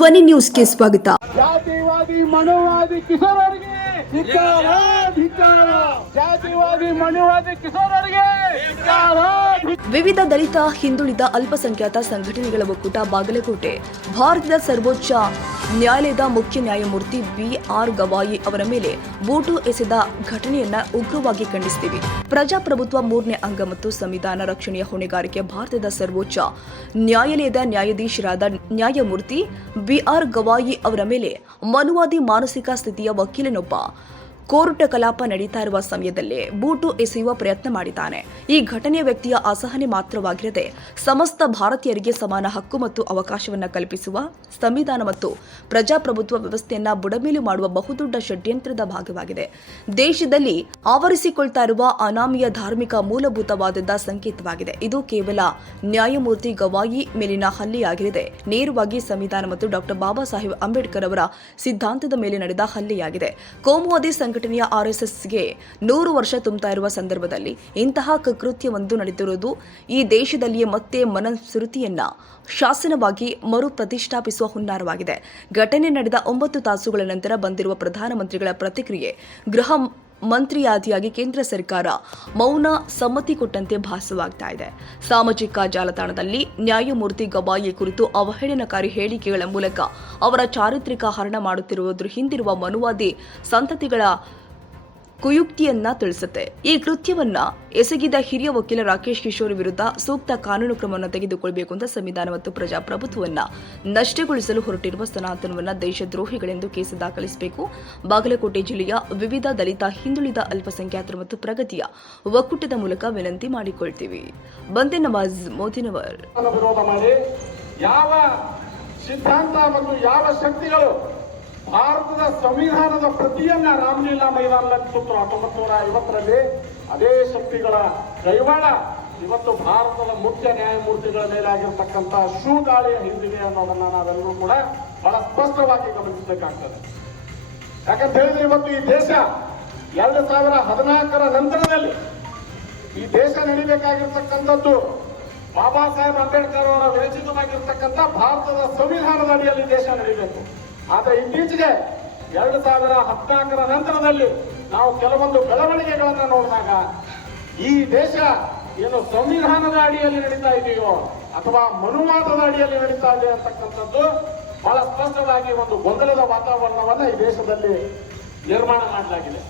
ಧ್ವನಿ ನ್ಯೂಸ್ಗೆ ಸ್ವಾಗತ ಜಾತಿವಾದಿ ಮನುವಾದಿ ಕಿಶೋರರಿಗೆ ಧಿಕ್ಕಾರ ಧಿಕ್ಕಾರ ಜಾತಿವಾದಿ ಮನುವಾದಿ ಕಿಶೋರರಿಗೆ ಧಿಕ್ಕಾರ. ವಿವಿಧ ದಲಿತ ಹಿಂದುಳಿದ ಅಲ್ಪಸಂಖ್ಯಾತ ಸಂಘಟನೆಗಳ ಒಕ್ಕೂಟ ಬಾಗಲಕೋಟೆ ಭಾರತದ ಸರ್ವೋಚ್ಚ ನ್ಯಾಯಾಲಯದ ಮುಖ್ಯ ನ್ಯಾಯಮೂರ್ತಿ ಬಿ ಆರ್ ಗವಾಯಿ ಅವರ ಮೇಲೆ ಬೂಟು ಎಸೆದ ಘಟನೆಯನ್ನ ಉಗ್ರವಾಗಿ ಖಂಡಿಸುತ್ತೀವಿ ಪ್ರಜಾಪ್ರಭುತ್ವ ಮೂರನೇ ಅಂಗ ಮತ್ತು ಸಂವಿಧಾನ ರಕ್ಷಣೆಯ ಹೊಣೆಗಾರಿಕೆ ಭಾರತದ ಸರ್ವೋಚ್ಚ ನ್ಯಾಯಾಲಯದ ನ್ಯಾಯಾಧೀಶರಾದ ನ್ಯಾಯಮೂರ್ತಿ ಬಿಆರ್ ಗವಾಯಿ ಅವರ ಮೇಲೆ ಮನುವಾದಿ ಮಾನಸಿಕ ಸ್ಥಿತಿಯ ವಕೀಲನೊಬ್ಬ ಕೋರ್ಟ್ ಕಲಾಪ ನಡೀತಾ ಇರುವ ಸಮಯದಲ್ಲಿ ಬೂಟು ಎಸೆಯುವ ಪ್ರಯತ್ನ ಮಾಡಿದ್ದಾನೆ. ಈ ಘಟನೆಯ ವ್ಯಕ್ತಿಯ ಅಸಹನೆ ಮಾತ್ರವಾಗಿರದೆ ಸಮಸ್ತ ಭಾರತೀಯರಿಗೆ ಸಮಾನ ಹಕ್ಕು ಮತ್ತು ಅವಕಾಶವನ್ನು ಕಲ್ಪಿಸುವ, ಸಂವಿಧಾನ ಮತ್ತು ಪ್ರಜಾಪ್ರಭುತ್ವ ವ್ಯವಸ್ಥೆಯನ್ನ ಬುಡಮೇಲು ಮಾಡುವ ಬಹುದೊಡ್ಡ ಷಡ್ಯಂತ್ರದ ಭಾಗವಾಗಿದೆ. ದೇಶದಲ್ಲಿ ಆವರಿಸಿಕೊಳ್ತಾ ಇರುವ ಅನಾಮಿಯ ಧಾರ್ಮಿಕ ಮೂಲಭೂತವಾದದ ಸಂಕೇತವಾಗಿದೆ. ಇದು ಕೇವಲ ನ್ಯಾಯಮೂರ್ತಿ ಗವಾಯಿ ಮೇಲಿನ ಹಲ್ಲೆಯಾಗಿರದೆ ನೇರವಾಗಿ ಸಂವಿಧಾನ ಮತ್ತು ಡಾಕ್ಟರ್ ಬಾಬಾ ಸಾಹೇಬ್ ಅಂಬೇಡ್ಕರ್ ಅವರ ಸಿದ್ಧಾಂತದ ಮೇಲೆ ನಡೆದ ಹಲ್ಲೆಯಾಗಿದೆ. ಕೋಮುವಾದಿ ಸಂಘಟನೆಯ ಆರ್ಎಸ್ಎಸ್ಗೆ ನೂರು ವರ್ಷ ತುಂಬುತ್ತಾ ಇರುವ ಸಂದರ್ಭದಲ್ಲಿ ಇಂತಹ ಕೃತ್ಯವೊಂದು ನಡೆದಿರುವುದು ಈ ದೇಶದಲ್ಲಿಯೇ ಮತ್ತೆ ಮನಸ್ಮೃತಿಯನ್ನ ಶಾಸನವಾಗಿ ಮರು ಪ್ರತಿಷ್ಠಾಪಿಸುವ ಹುನ್ನಾರವಾಗಿದೆ. ಘಟನೆ ನಡೆದ ಒಂಬತ್ತು ತಾಸುಗಳ ನಂತರ ಬಂದಿರುವ ಪ್ರಧಾನಮಂತ್ರಿಗಳ ಪ್ರತಿಕ್ರಿಯೆ ಗೃಹ ಮಂತ್ರಿಯಾದಿಯಾಗಿ ಕೇಂದ್ರ ಸರ್ಕಾರ ಮೌನ ಸಮ್ಮತಿ ಕೊಟ್ಟಂತೆ ಭಾಸವಾಗ್ತಾ ಇದೆ. ಸಾಮಾಜಿಕ ಜಾಲತಾಣದಲ್ಲಿ ನ್ಯಾಯಮೂರ್ತಿ ಗವಾಯಿ ಕುರಿತು ಅವಹೇಳನಕಾರಿ ಹೇಳಿಕೆಗಳ ಮೂಲಕ ಅವರ ಚಾರಿತ್ರಿಕ ಹರಣ ಮಾಡುತ್ತಿರುವುದು ಹಿಂದಿರುವ ಮನುವಾದಿ ಸಂತತಿಗಳ ಕುಯುಕ್ತಿಯನ್ನ ತಿಳಿಸುತ್ತೆ. ಈ ಕೃತ್ಯವನ್ನ ಎಸಗಿದ ಹಿರಿಯ ವಕೀಲ ರಾಕೇಶ್ ಕಿಶೋರ್ ವಿರುದ್ಧ ಸೂಕ್ತ ಕಾನೂನು ಕ್ರಮವನ್ನು ತೆಗೆದುಕೊಳ್ಳಬೇಕು ಅಂತ ಸಂವಿಧಾನ ಮತ್ತು ಪ್ರಜಾಪ್ರಭುತ್ವವನ್ನ ನಷ್ಟಗೊಳಿಸಲು ಹೊರಟಿರುವ ಸನಾತನವನ್ನ ದೇಶದ್ರೋಹಿಗಳೆಂದು ಕೇಸು ದಾಖಲಿಸಬೇಕು. ಬಾಗಲಕೋಟೆ ಜಿಲ್ಲೆಯ ವಿವಿಧ ದಲಿತ, ಹಿಂದುಳಿದ ಅಲ್ಪಸಂಖ್ಯಾತರು ಮತ್ತು ಪ್ರಗತಿಯ ಒಕ್ಕೂಟದ ಮೂಲಕ ವಿನಂತಿ ಮಾಡಿಕೊಳ್ತೀವಿ. ಬಂದೆ ನವಾಜ್ ಮೋದಿನವರ್ ಯಾವ ಸಿದ್ಧಾಂತ ಮತ್ತು ಯಾವ ಶಕ್ತಿಗಳು ಭಾರತದ ಸಂವಿಧಾನದ ಪ್ರತಿಯನ್ನ ರಾಮಲೀಲಾ ಮೈದಾನದಲ್ಲಿ ಸುತ್ತರು ಹತ್ತೊಂಬತ್ತು ನೂರ ಐವತ್ತರಲ್ಲಿ ಅದೇ ಶಕ್ತಿಗಳ ಕೈವಾಡ ಇವತ್ತು ಭಾರತದ ಮುಖ್ಯ ನ್ಯಾಯಮೂರ್ತಿಗಳ ಮೇಲೆ ಆಗಿರತಕ್ಕಂತಹ ಶೂ ದಾಳಿಯ ಹಿಂದಿದೆ ಅನ್ನೋದನ್ನ ನಾವೆಲ್ಲರೂ ಕೂಡ ಬಹಳ ಸ್ಪಷ್ಟವಾಗಿ ಗಮನಿಸಬೇಕಾಗ್ತದೆ. ಯಾಕಂತ ಹೇಳಿದ್ರೆ ಇವತ್ತು ಈ ದೇಶ ಎರಡು ಸಾವಿರ ಹದಿನಾಲ್ಕರ ನಂತರದಲ್ಲಿ ಈ ದೇಶ ನಡಿಬೇಕಾಗಿರ್ತಕ್ಕಂಥದ್ದು ಬಾಬಾ ಸಾಹೇಬ್ ಅಂಬೇಡ್ಕರ್ ಅವರ ವಿರಚಿತವಾಗಿರ್ತಕ್ಕಂಥ ಭಾರತದ ಸಂವಿಧಾನದ ಅಡಿಯಲ್ಲಿ ದೇಶ ನಡೀಬೇಕು. ಆದ್ರೆ ಇತ್ತೀಚೆಗೆ ಎರಡು ಸಾವಿರ ಹದಿನಾಲ್ಕರ ನಂತರದಲ್ಲಿ ನಾವು ಕೆಲವೊಂದು ಬೆಳವಣಿಗೆಗಳನ್ನು ನೋಡಿದಾಗ ಈ ದೇಶ ಏನು ಸಂವಿಧಾನದ ಅಡಿಯಲ್ಲಿ ನಡೀತಾ ಇದೆಯೋ ಅಥವಾ ಮನುವಾದದ ಅಡಿಯಲ್ಲಿ ನಡೀತಾ ಇದೆ ಅಂತಕ್ಕಂಥದ್ದು ಬಹಳ ಸ್ಪಷ್ಟವಾಗಿ ಒಂದು ಗೊಂದಲದ ವಾತಾವರಣವನ್ನ ಈ ದೇಶದಲ್ಲಿ ನಿರ್ಮಾಣ ಮಾಡಲಾಗಿದೆ.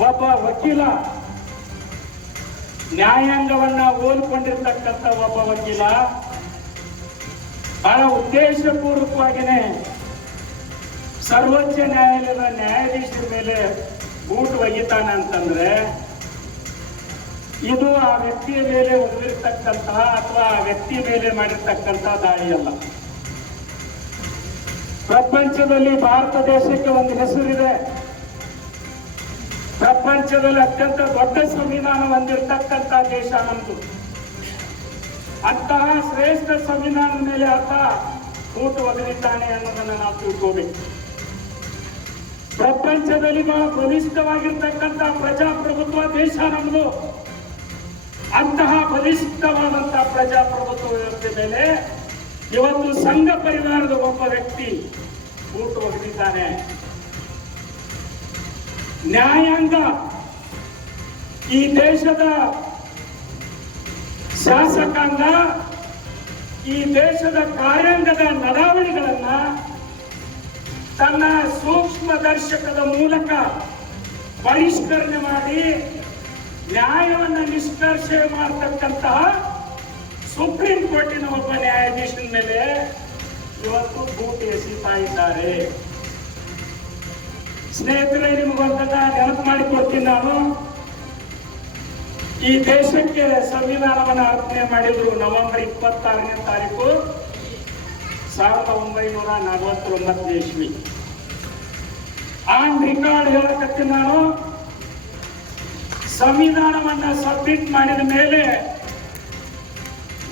ಒಬ್ಬ ವಕೀಲ ನ್ಯಾಯಾಂಗವನ್ನ ಓದಿಕೊಂಡಿರ್ತಕ್ಕಂಥ ಒಬ್ಬ ವಕೀಲ ಬಹಳ ಉದ್ದೇಶಪೂರ್ವಕವಾಗಿನೇ ಸರ್ವೋಚ್ಚ ನ್ಯಾಯಾಲಯದ ನ್ಯಾಯಾಧೀಶರ ಮೇಲೆ ಬೂಟ್ ಒಗಿತಾನೆ ಅಂತಂದ್ರೆ ಇದು ಆ ವ್ಯಕ್ತಿಯ ಮೇಲೆ ಒದಗಿರ್ತಕ್ಕಂತಹ ಅಥವಾ ಆ ವ್ಯಕ್ತಿಯ ಮೇಲೆ ಮಾಡಿರ್ತಕ್ಕಂತಹ ದಾಳಿ ಅಲ್ಲ. ಪ್ರಪಂಚದಲ್ಲಿ ಭಾರತ ದೇಶಕ್ಕೆ ಒಂದು ಹೆಸರಿದೆ. ಪ್ರಪಂಚದಲ್ಲಿ ಅತ್ಯಂತ ದೊಡ್ಡ ಸಂವಿಧಾನ ಹೊಂದಿರತಕ್ಕಂಥ ದೇಶ ನಮ್ದು. ಅಂತಹ ಶ್ರೇಷ್ಠ ಸಂವಿಧಾನದ ಮೇಲೆ ಆತ ಕೂಟು ಒದಗಿದ್ದಾನೆ ಅನ್ನೋದನ್ನ ನಾವು ತಿಳ್ಕೋಬೇಕು. ಪ್ರಪಂಚದಲ್ಲಿ ಬಹಳ ಬಲಿಷ್ಠವಾಗಿರ್ತಕ್ಕಂಥ ಪ್ರಜಾಪ್ರಭುತ್ವ ದೇಶ ನಮ್ದು. ಅಂತಹ ಬಲಿಷ್ಠವಾದಂತಹ ಪ್ರಜಾಪ್ರಭುತ್ವ ವ್ಯವಸ್ಥೆ ಮೇಲೆ ಇವತ್ತು ಸಂಘ ಪರಿವಾರದ ಒಬ್ಬ ವ್ಯಕ್ತಿ ಕೂಟು ಹೊಡೆದಿದ್ದಾನೆ ನ್ಯಾಯಾಂಗ ಈ ದೇಶದ ಶಾಸಕಾಂಗ ಈ ದೇಶದ ಕಾರ್ಯಾಂಗದ ನಡಾವಳಿಗಳನ್ನ ತನ್ನ ಸೂಕ್ಷ್ಮ ದರ್ಶಕದ ಮೂಲಕ ಪರಿಷ್ಕರಣೆ ಮಾಡಿ ನ್ಯಾಯವನ್ನು ನಿಷ್ಕರ್ಷೆ ಮಾಡತಕ್ಕಂತಹ ಸುಪ್ರೀಂ ಕೋರ್ಟಿನ ಒಬ್ಬ ನ್ಯಾಯಾಧೀಶನ ಮೇಲೆ ಇವತ್ತು ಬೂಟ್ ಎಸೀತಾ ಇದ್ದಾರೆ ಸ್ನೇಹಿತರೆ ನಿಮಗೊಂದನ್ನ ನೆನಪು ಮಾಡಿಕೊಡ್ತೀನಿ ನಾನು. ಈ ದೇಶಕ್ಕೆ ಸಂವಿಧಾನವನ್ನು ಅರ್ಪಣೆ ಮಾಡಿದ್ರು ನವೆಂಬರ್ ಇಪ್ಪತ್ತಾರನೇ ತಾರೀಕು ಸಾವಿರದ ಒಂಬೈನೂರ ನಲವತ್ತೊಂಬತ್ತನೇ ಇಸ್ವಿ. ಆನ್ ರಿಕಾರ್ಡ್ ಹೇಳಕತ್ತೀನಿ ನಾನು. ಸಂವಿಧಾನವನ್ನ ಸಬ್ಮಿಟ್ ಮಾಡಿದ ಮೇಲೆ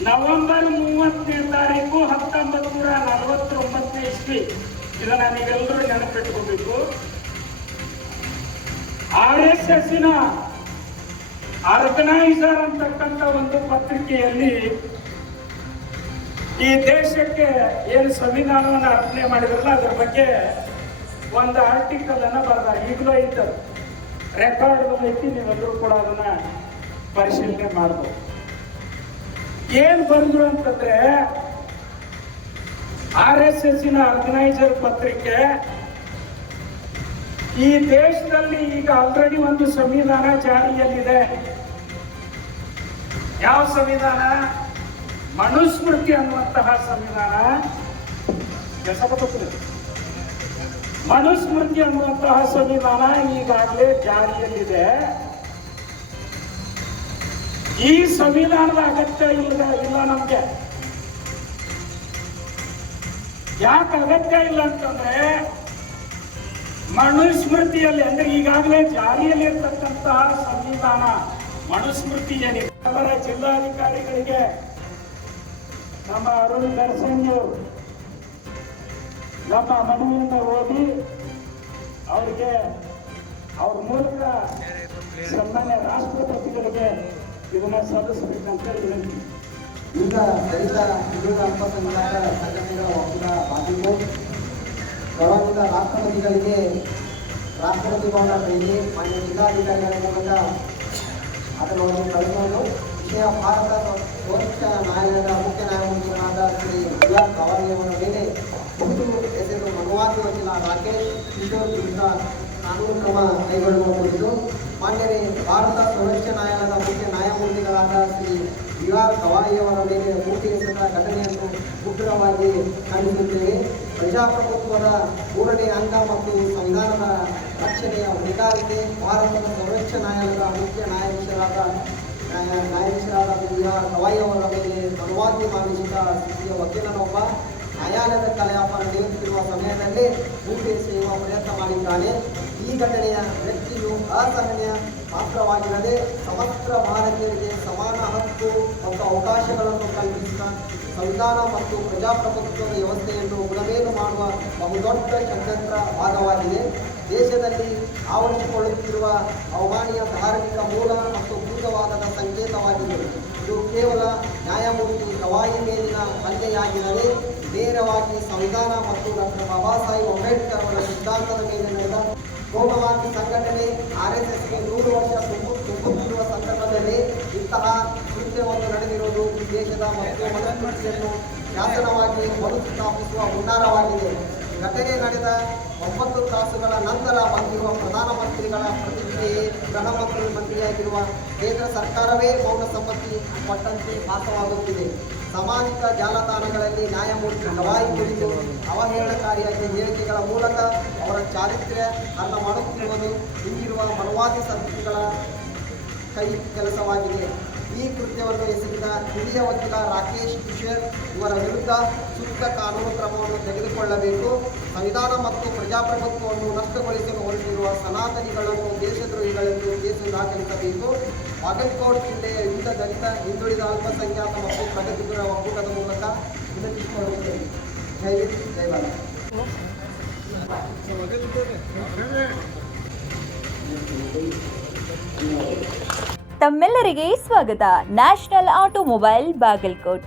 ನವೆಂಬರ್ ಮೂವತ್ತನೇ ತಾರೀಕು ಹತ್ತೊಂಬತ್ತು ನೂರ ನಲವತ್ತೊಂಬತ್ತನೇ ಇಸ್ವಿ. ಇದನ್ನ ನೀವೆಲ್ಲರೂ ನೆನಪಿಟ್ಕೋಬೇಕು. ಆರ್ ಎಸ್ ಎಸ್ಸಿನ ಆರ್ಗನೈಸರ್ ಅಂತಕ್ಕಂಥ ಒಂದು ಪತ್ರಿಕೆಯಲ್ಲಿ ಈ ದೇಶಕ್ಕೆ ಏನು ಸಂವಿಧಾನವನ್ನು ಅರ್ಪಣೆ ಮಾಡಿದ್ರಲ್ಲ, ಅದರ ಬಗ್ಗೆ ಒಂದು ಆರ್ಟಿಕಲ್ ಅನ್ನ ಬರೆದ ಈಗಲೂ ಐತೆ ರೆಕಾರ್ಡ್ ಬಂದೈತಿ ನೀವೆಲ್ಲರೂ ಕೂಡ ಅದನ್ನ ಪರಿಶೀಲನೆ ಮಾಡ್ಬೋದು. ಏನ್ ಬಂದ್ರು ಅಂತಂದ್ರೆ ಆರ್ ಎಸ್ ಎಸ್ನ ಆರ್ಗನೈಸರ್ ಪತ್ರಿಕೆ ಈ ದೇಶದಲ್ಲಿ ಈಗ ಆಲ್ರೆಡಿ ಒಂದು ಸಂವಿಧಾನ ಜಾರಿಯಲ್ಲಿದೆ. ಯಾವ ಸಂವಿಧಾನ? ಮನುಸ್ಮೃತಿ ಅನ್ನುವಂತಹ ಸಂವಿಧಾನ. ಕೆಲಸ ಮನುಸ್ಮೃತಿ ಅನ್ನುವಂತಹ ಸಂವಿಧಾನ ಈಗಾಗಲೇ ಜಾರಿಯಲ್ಲಿದೆ. ಈ ಸಂವಿಧಾನದ ಅಗತ್ಯ ಇಲ್ಲ ಇಲ್ಲ ನಮ್ಗೆ. ಯಾಕೆ ಅಗತ್ಯ ಇಲ್ಲ ಅಂತಂದ್ರೆ, ಮನುಸ್ಮೃತಿಯಲ್ಲಿ, ಅಂದ್ರೆ ಈಗಾಗಲೇ ಜಾರಿಯಲ್ಲಿ ಇರ್ತಕ್ಕಂತಹ ಸಂವಿಧಾನ, ಮನುಸ್ಮೃತಿ ಏನಿದೆ? ಅವರ ಜಿಲ್ಲಾಧಿಕಾರಿಗಳಿಗೆ ನಮ್ಮ ಅರುಣ್ ದರ್ಶನ್ ನಮ್ಮ ಮನೆಯಿಂದ ಓದಿ ಅವರಿಗೆ ಅವ್ರ ಮೂಲಕ ಸನ್ಮಾನ್ಯ ರಾಷ್ಟ್ರಪತಿಗಳಿಗೆ ಇದನ್ನ ಸಲ್ಲಿಸಬೇಕಂತ ವಿನಂತಿ ಈಗ ದಲಿತ, ಹಿಂದುಳಿದ ಅಲ್ಪಸಂಖ್ಯಾತ ಸಂಘಟನೆಗಳ ಒಕ್ಕೂಟ ಬಾಗಿಲು ಗೌರವಿತ ರಾಷ್ಟ್ರಪತಿಗಳಿಗೆ ರಾಷ್ಟ್ರಪತಿ ಭವನ ಕೈಗೆ ಮಾನ್ಯ ಜಿಲ್ಲಾಧಿಕಾರಿಗಳ ಮೂಲಕ ಅದನ್ನು ಕಳೆದುಕೊಂಡು ವಿಷಯ ಭಾರತ ಸರ್ವೋಚ್ಚ ನ್ಯಾಯಾಲಯದ ಮುಖ್ಯ ನ್ಯಾಯಮೂರ್ತಿಗಳಾದ ಶ್ರೀ ಬಿ ಆರ್ ಅವರ ಮೇಲೆ ಒಂದು ವಕೀಲ ರಾಕೇಶ್, ಕಿಶೋರ್ ವಿರುದ್ಧ ಕಾನೂನು ಕ್ರಮ ಕೈಗೊಳ್ಳುವ ಕುರಿತು ಮಾನ್ಯರೇ, ಭಾರತ ಸರ್ವೋಚ್ಚ ನ್ಯಾಯಾಲಯದ ಮುಖ್ಯ ನ್ಯಾಯಮೂರ್ತಿಗಳಾದ ಶ್ರೀ ಬಿ ಆರ್ ಗವಾಯಿಯವರ ಮೇಲೆ ಮೂರ್ತಿ ಎಸೆದ ಘಟನೆಯನ್ನು ಉಗ್ರವಾಗಿ ಖಂಡಿಸುತ್ತೇವೆ. ಪ್ರಜಾಪ್ರಭುತ್ವದ ಮೂರನೇ ಅಂಗ ಮತ್ತು ಸಂವಿಧಾನದ ರಕ್ಷಣೆಯ ಹೊಣೆಗಾರಿಕೆ, ಭಾರತದ ಸರ್ವೋಚ್ಚ ನ್ಯಾಯಾಲಯದ ಮುಖ್ಯ ನ್ಯಾಯಾಧೀಶರಾದ, ನ್ಯಾಯ, ನ್ಯಾಯಾಧೀಶರಾದ ಬಿ ಆರ್ ಗವಾಯಿಯವರ ಮೇಲೆ ಬಲವಾಗಿ ಮಾಡಿಸಿದ ಸ್ಥಿತಿಯ ವಕೀಲನೊಬ್ಬ ನ್ಯಾಯಾಲಯದ ಕಲಾಪ ನಡೆಯುತ್ತಿರುವ ಸಮಯದಲ್ಲಿ ಎಸೆಯುವ ಪ್ರಯತ್ನ ಮಾಡಿದ್ದಾನೆ. ಈ ಘಟನೆಯ ವ್ಯಕ್ತಿಯು ಅಸಹನೀಯ ಮಾತ್ರವಾಗಿರದೆ ಸಮಗ್ರ ಭಾರತೀಯರಿಗೆ ಸಮಾನ ಹಕ್ಕು ಮತ್ತು ಅವಕಾಶಗಳನ್ನು ಕಲ್ಪಿಸಿದ ಸಂವಿಧಾನ ಮತ್ತು ಪ್ರಜಾಪ್ರಭುತ್ವದ ವ್ಯವಸ್ಥೆಯನ್ನು ಉಳಮೇಲು ಮಾಡುವ ಬಹುದೊಡ್ಡ ಷಡ್ಯಂತ್ರ ಭಾಗವಾಗಿದೆ. ದೇಶದಲ್ಲಿ ಆವರಿಸಿಕೊಳ್ಳುತ್ತಿರುವ ಅವಮಾನಿಯ ಧಾರ್ಮಿಕ ಮೂಲ ಮತ್ತು ಭೂತವಾದದ ಸಂಕೇತವಾಗಿದೆ ಇದು ಕೇವಲ ನ್ಯಾಯಮೂರ್ತಿ ಗವಾಯಿ ಮೇಲಿನ ಹಲ್ಲೆಯಾಗಿರದೆ ನೇರವಾಗಿ ಸಂವಿಧಾನ ಮತ್ತು ಡಾಕ್ಟರ್ ಬಾಬಾ ಸಾಹೇಬ್ ಅಂಬೇಡ್ಕರ್ ಅವರ ಸಿದ್ಧಾಂತದ ಮೇಲೆ ನಡೆದ ಗೋಮವಾದಿ ಸಂಘಟನೆ ಆರ್ ಎಸ್ ಎಸ್ಗೆ ನೂರು ವರ್ಷ ತುಂಬು ತುಂಬುತ್ತಿರುವ ಸಂದರ್ಭದಲ್ಲಿ ಇಂತಹ ಕೃತ್ಯವನ್ನು ನಡೆದಿರುವುದು ಈ ದೇಶದ ಮತ್ತು ಮನಸ್ಸನ್ನು ಶಾಸನವಾಗಿ ಮರುಸ್ಥಾಪಿಸುವ ಹುನ್ನಾರವಾಗಿದೆ. ಘಟನೆ ನಡೆದ ಒಂಬತ್ತು ತಾಸುಗಳ ನಂತರ ಬಂದಿರುವ ಪ್ರಧಾನಮಂತ್ರಿಗಳ ಪ್ರತಿಕ್ರಿಯೆ ಗೃಹ ಮಂತ್ರಿ, ಮಂತ್ರಿಯಾಗಿರುವ ಕೇಂದ್ರ ಸರ್ಕಾರವೇ ಮೌನ ಸಮ್ಮತಿ ಕೊಟ್ಟಂತೆ ಭಾಸವಾಗುತ್ತಿದೆ. ಸಾಮಾಜಿಕ ಜಾಲತಾಣಗಳಲ್ಲಿ ನ್ಯಾಯಮೂರ್ತಿ ಗವಾಯಿ ಕುರಿತು ಅವಹೇಳನಕಾರಿಯಾಗಿ ಹೇಳಿಕೆಗಳ ಮೂಲಕ ಅವರ ಚಾರಿತ್ರ್ಯ ಅನ್ನ ಮಾಡುತ್ತಿರುವುದು ಇಲ್ಲಿರುವ ಮನವಾದಿ ಸಂಸ್ಥೆಗಳ ಕೈ ಕೆಲಸವಾಗಿದೆ. ಈ ಕೃತ್ಯವನ್ನು ಎಸಗಿದ ಹಿರಿಯ ವಕೀಲ ರಾಕೇಶ್ ಕಿಶೋರ್ ಇವರ ವಿರುದ್ಧ ಸೂಕ್ತ ಕಾನೂನು ಕ್ರಮವನ್ನು ತೆಗೆದುಕೊಳ್ಳಬೇಕು. ಸಂವಿಧಾನ ಮತ್ತು ಪ್ರಜಾಪ್ರಭುತ್ವವನ್ನು ನಷ್ಟಗೊಳಿಸಲು ಹೊರಟಿರುವ ಸನಾತನಿಗಳನ್ನು, ದೇಶದ್ರೋಹಿಗಳೆಂದು ಕೇಸು ದಾಖಲಿಸಬೇಕು. ಬಾಗಲ್ಕೋಟ್ ಜಿಲ್ಲೆಯ ವಿವಿಧ ದಲಿತ, ಹಿಂದುಳಿದ ಅಲ್ಪಸಂಖ್ಯಾತ ಮತ್ತು ಪ್ರಗತಿಪರ ಒಕ್ಕೂಟದ ಮೂಲಕ ವಿನಂತಿಸಿಕೊಳ್ಳುತ್ತೇವೆ ಜೈ ಜೈ ತಮ್ಮೆಲ್ಲರಿಗೆ ಸ್ವಾಗತ. National automobile Bagalkot.